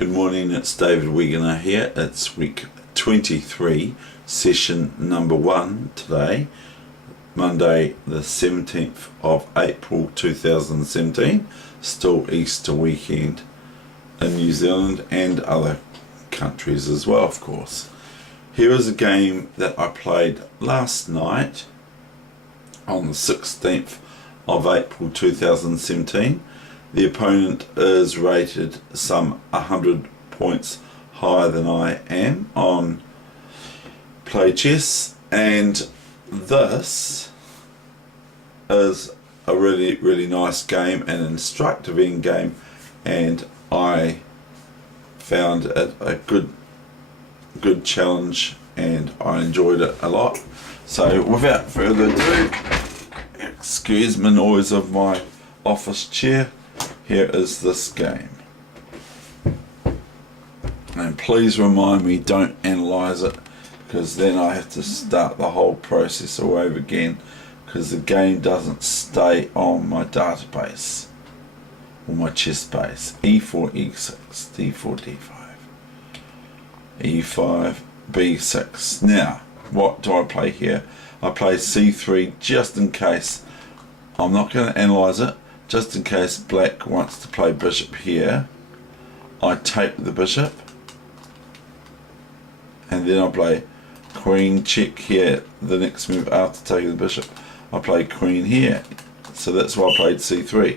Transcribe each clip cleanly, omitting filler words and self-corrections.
Good morning, it's David Weegenaar here. It's week 23, session number 1 today, Monday the 17th of April 2017, still Easter weekend in New Zealand and other countries as well, of course. Here is a game that I played last night on the 16th of April 2017. The opponent is rated some 100 points higher than I am on Playchess, and this is a really nice game, an instructive end game, and I found it a good challenge and I enjoyed it a lot. So without further ado, excuse the noise of my office chair. Here is this game, and please remind me, don't analyze it, because then I have to start the whole process all over again, because the game doesn't stay on my database or my chess base. E4, E6, D4, D5, E5, B6. Now, what do I play here? I play C3 just in case. I'm not going to analyze it. Just in case black wants to play bishop here, I take the bishop, and then I play queen check here. The next move after taking the bishop, I play queen here. So that's why I played c3,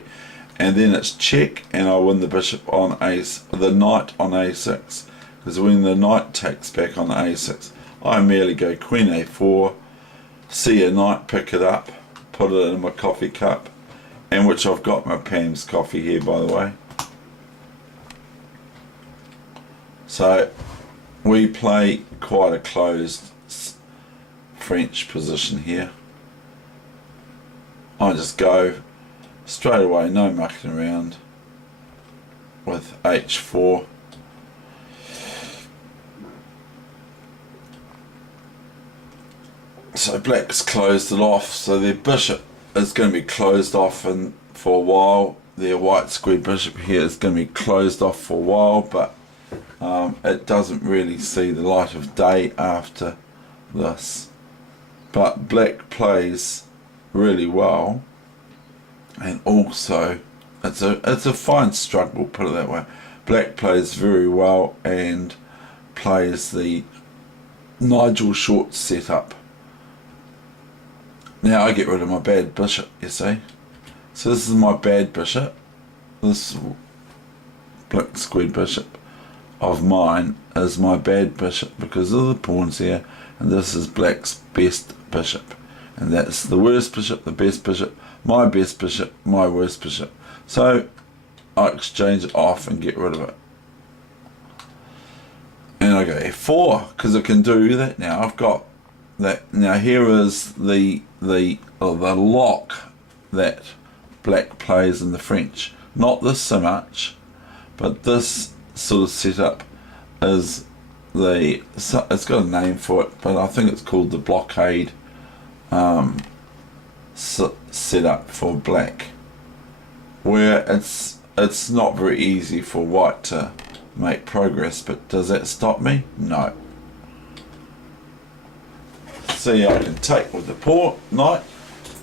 and then it's check, and I win the bishop on the knight on a6. Because when the knight takes back on the a6, I merely go queen a4, see a knight, pick it up, put it in my coffee cup. And which I've got my Pam's coffee here, by the way. So we play quite a closed French position here. I just go straight away, no mucking around, with h4. So black's closed it off, so their bishop is going to be closed off and for a while. Their white square bishop here is going to be closed off for a while, but it doesn't really see the light of day after this. But black plays really well, and also it's a fine struggle, put it that way. Black plays very well and plays the Nigel Short setup. Now I get rid of my bad bishop, you see. So this is my bad bishop. This black squared bishop of mine is my bad bishop because of the pawns here, and this is black's best bishop. And that's the worst bishop, the best bishop, my best bishop, my worst bishop. So I exchange it off and get rid of it. And I go f4, because I can do that now. I've got that. Now here is the lock that black plays in the French. Not this so much, but this sort of setup is it's got a name for it, but I think it's called the blockade setup for black, where it's not very easy for white to make progress. But does that stop me? No. See, I can take with the pawn, knight,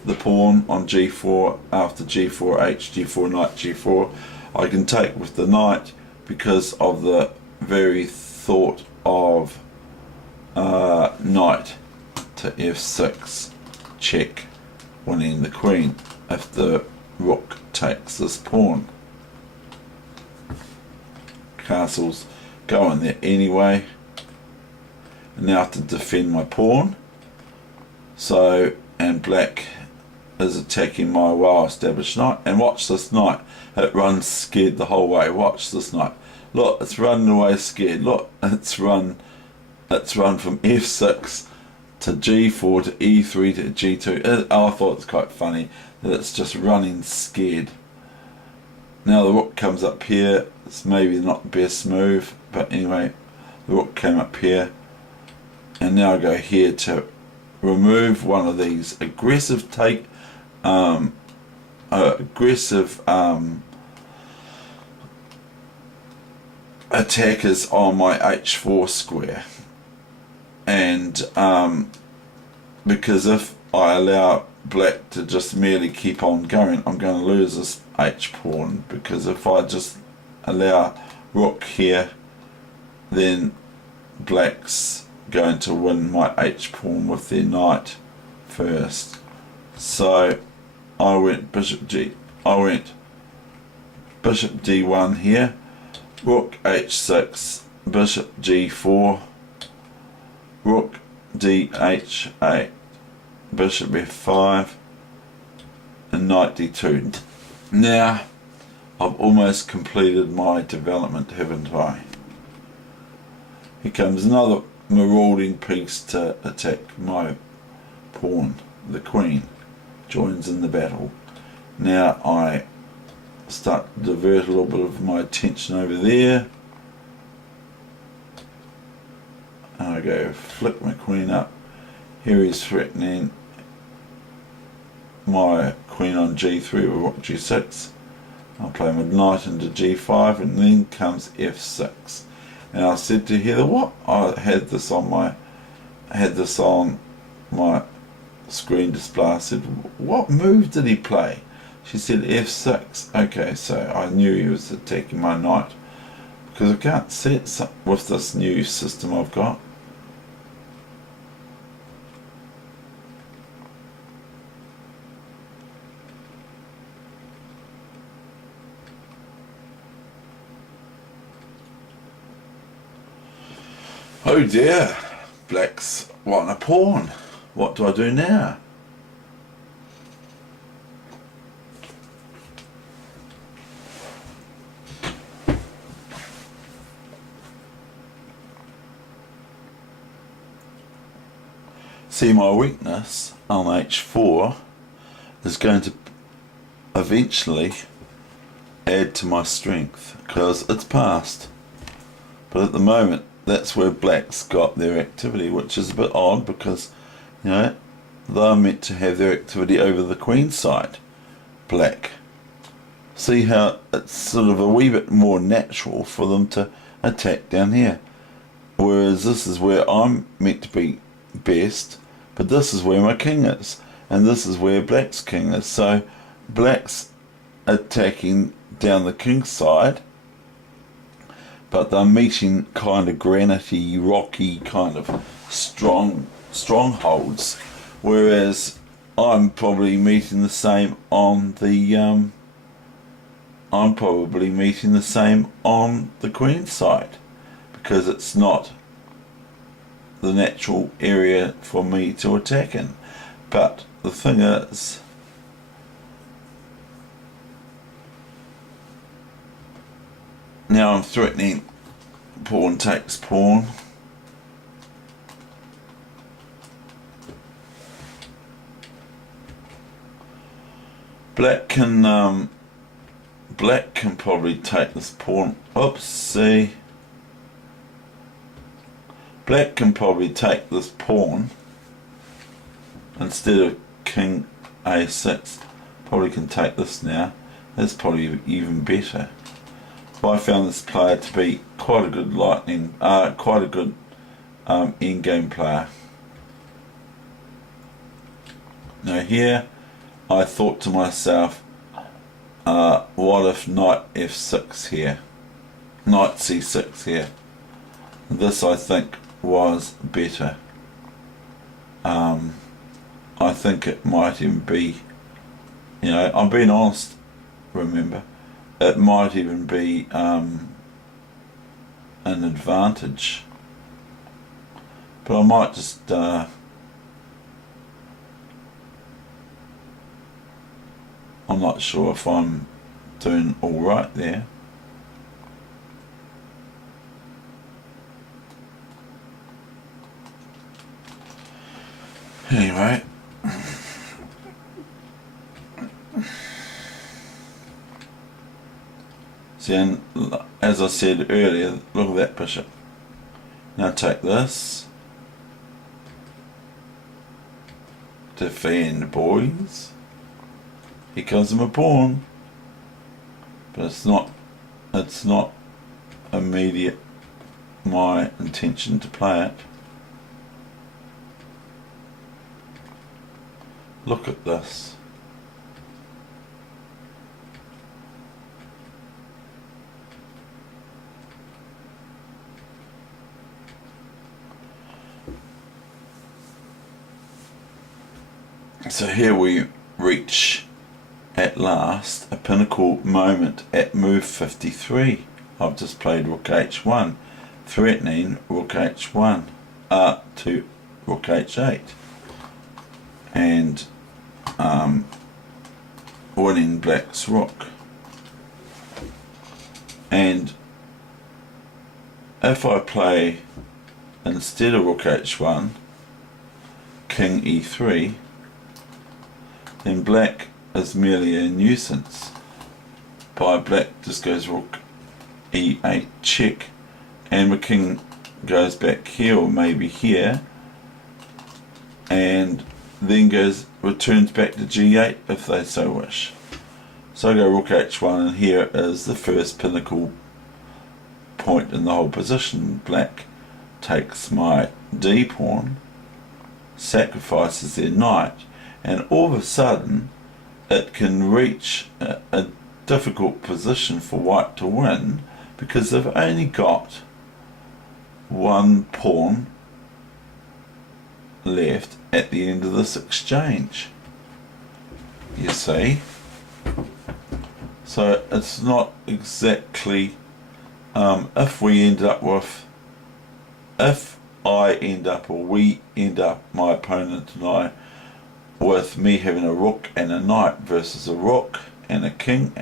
the pawn on g4 after g4, h, g4, knight, g4. I can take with the knight because of the very thought of knight to f6, check, winning the queen if the rook takes this pawn. Castles go in there anyway. And now to defend my pawn. So, and black is attacking my well-established knight. And watch this knight. It runs scared the whole way. Watch this knight. Look, it's running away scared. Look, it's run from f6 to g4 to e3 to g2. I thought it's quite funny that it's just running scared. Now the rook comes up here. It's maybe not the best move, but anyway, the rook came up here. And now I go here to remove one of these aggressive attackers on my h4 square, and because if I allow black to just merely keep on going, I'm going to lose this h pawn, because if I just allow rook here, then black's going to win my h pawn with their knight first. So I went bishop d1 here, rook h6, bishop g4, rook dh8, bishop f5, and knight d2. Now I've almost completed my development, haven't I? Here comes another marauding piece to attack my pawn. The queen joins in the battle. Now I start to divert a little bit of my attention over there, and I go flick my queen up. Here he's threatening my queen on g3 with rook g6. I'll play my knight into g5, and then comes f6. And I said to Heather, what? I had this on my screen display. I said, what move did he play? She said f6. Okay, so I knew he was attacking my knight, because I can't see it with this new system I've got. Oh dear, black's wanting a pawn. What do I do now? See, my weakness on h4 is going to eventually add to my strength, because it's passed. But at the moment, that's where black's got their activity, which is a bit odd, because, you know, they're meant to have their activity over the queen side, black. See how it's sort of a wee bit more natural for them to attack down here, whereas this is where I'm meant to be best, but this is where my king is, and this is where black's king is. So black's attacking down the king side, but they're meeting kind of granity, rocky kind of strongholds, whereas I'm probably meeting the same on the queen side, because it's not the natural area for me to attack in. But the thing is, now I'm threatening pawn takes pawn. Black can probably take this pawn. Oops, see. Black can probably take this pawn instead of king a6. Probably can take this now. That's probably even better. I found this player to be quite a good endgame player. Now here, I thought to myself, what if knight f6 here, knight c6 here? This, I think, was better. I think it might even be, you know, I'm being honest, remember, it might even be an advantage, but I might just I'm not sure if I'm doing all right there. Anyway, see, and as I said earlier, look at that bishop. Now take this. Defend, boys. Here comes my pawn. But it's not immediate my intention to play it. Look at this. So here we reach at last a pinnacle moment at move 53. I've just played Rook H1, threatening Rook H1 to Rook H8, and winning Black's Rook. And if I play, instead of Rook H1, King E3, then Black is merely a nuisance. By Black just goes Rook E8 check, and my King goes back here or maybe here, and then returns back to G8 if they so wish. So I go Rook H1, and here is the first pinnacle point in the whole position. Black takes my D pawn, sacrifices their knight, and all of a sudden it can reach a difficult position for white to win, because they've only got one pawn left at the end of this exchange, you see. So it's not exactly if we end up with, if I end up, or we end up, my opponent and I, with me having a rook and a knight versus a rook and a king,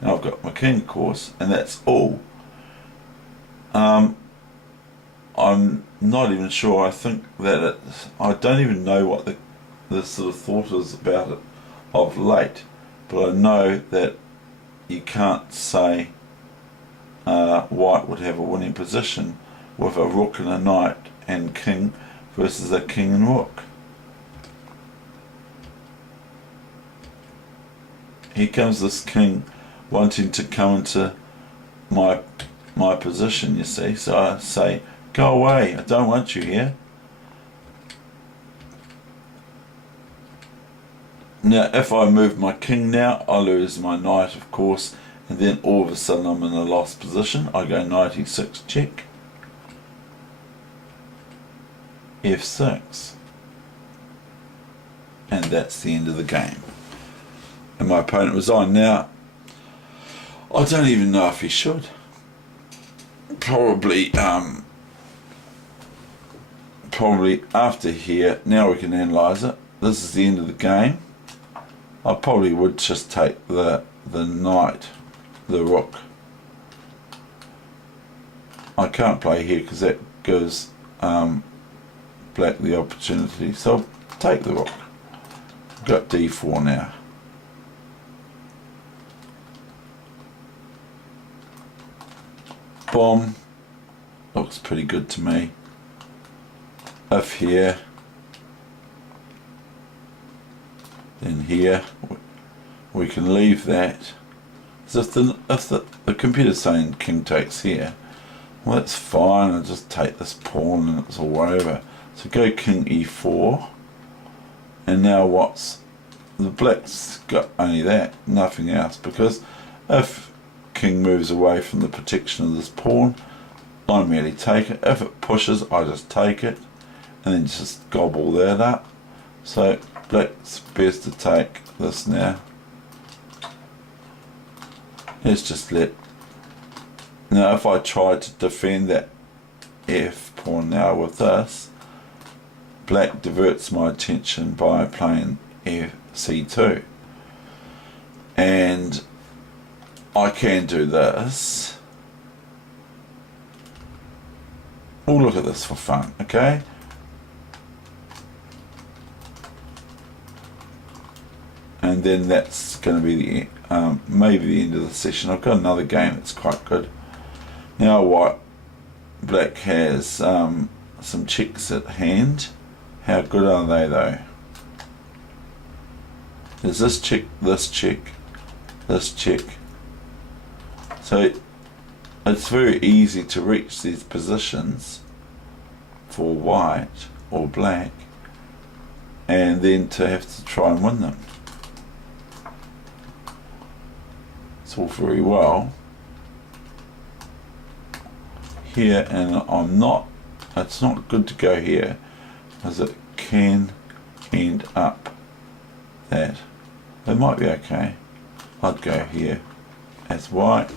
and I've got my king of course, and that's all. I'm not even sure. I think that I don't even know what the sort of thought is about it of late, but I know that you can't say white would have a winning position with a rook and a knight and king versus a king and rook. Here comes this king wanting to come into my position, you see. So I say, go away, I don't want you here. Now if I move my king now, I lose my knight of course, and then all of a sudden I'm in a lost position. I go knight e6 check, f6, and that's the end of the game. And my opponent was on. Now I don't even know if he should. Probably after here, now we can analyse it. This is the end of the game. I probably would just take the knight, the rook. I can't play here because that gives Black the opportunity, so I'll take the rook. Got d4 now. Bomb. Looks pretty good to me. If here, then here, we can leave that. So if the computer's saying king takes here, well that's fine, I'll just take this pawn and it's all over. So go king e4, and now what's the Black's got only that, nothing else, because if king moves away from the protection of this pawn, I merely take it. If it pushes, I just take it and then just gobble that up. So Black's best to take this now. Let's just let. Now if I try to defend that f pawn now with this, Black diverts my attention by playing c2, and I can do this. We'll look at this for fun, okay? And then that's going to be the maybe the end of the session. I've got another game that's quite good. Now what? Black has some checks at hand. How good are they though? There's this check, this check, this check. So it's very easy to reach these positions for white or black, and then to have to try and win them. It's all very well here, and it's not good to go here, as it can end up that. It might be okay. I'd go here as white.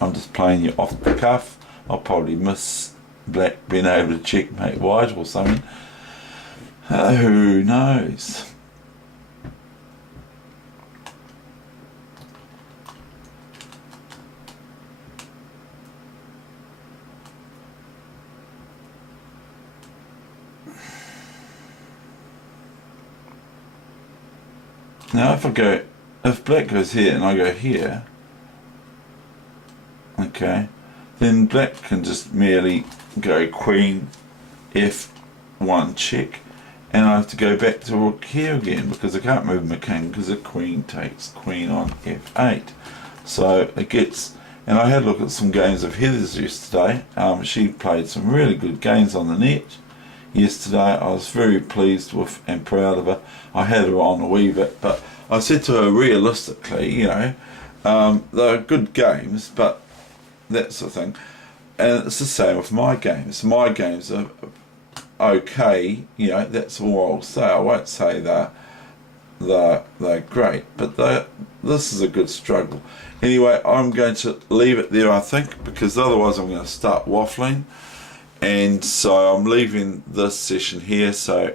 I'm just playing you off the cuff. I'll probably miss black being able to checkmate white or something. Who knows? Now if black goes here and I go here, okay, then black can just merely go queen f1 check, and I have to go back to rook here again because I can't move my king because the queen takes queen on f8. So it gets, and I had a look at some games of Heather's yesterday. She played some really good games on the net yesterday. I was very pleased with and proud of her. I had her on a wee bit, but I said to her realistically, you know, they're good games, but that sort of thing. And it's the same with my games. My games are okay, you know, that's all I'll say. I won't say they're great, but this is a good struggle. Anyway, I'm going to leave it there, I think, because otherwise I'm going to start waffling. And so I'm leaving this session here. So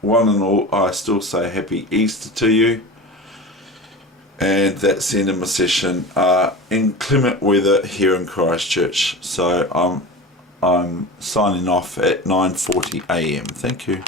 one and all, I still say happy Easter to you. And that's the end of my session. Inclement weather here in Christchurch. So I'm signing off at 9:40 AM. Thank you.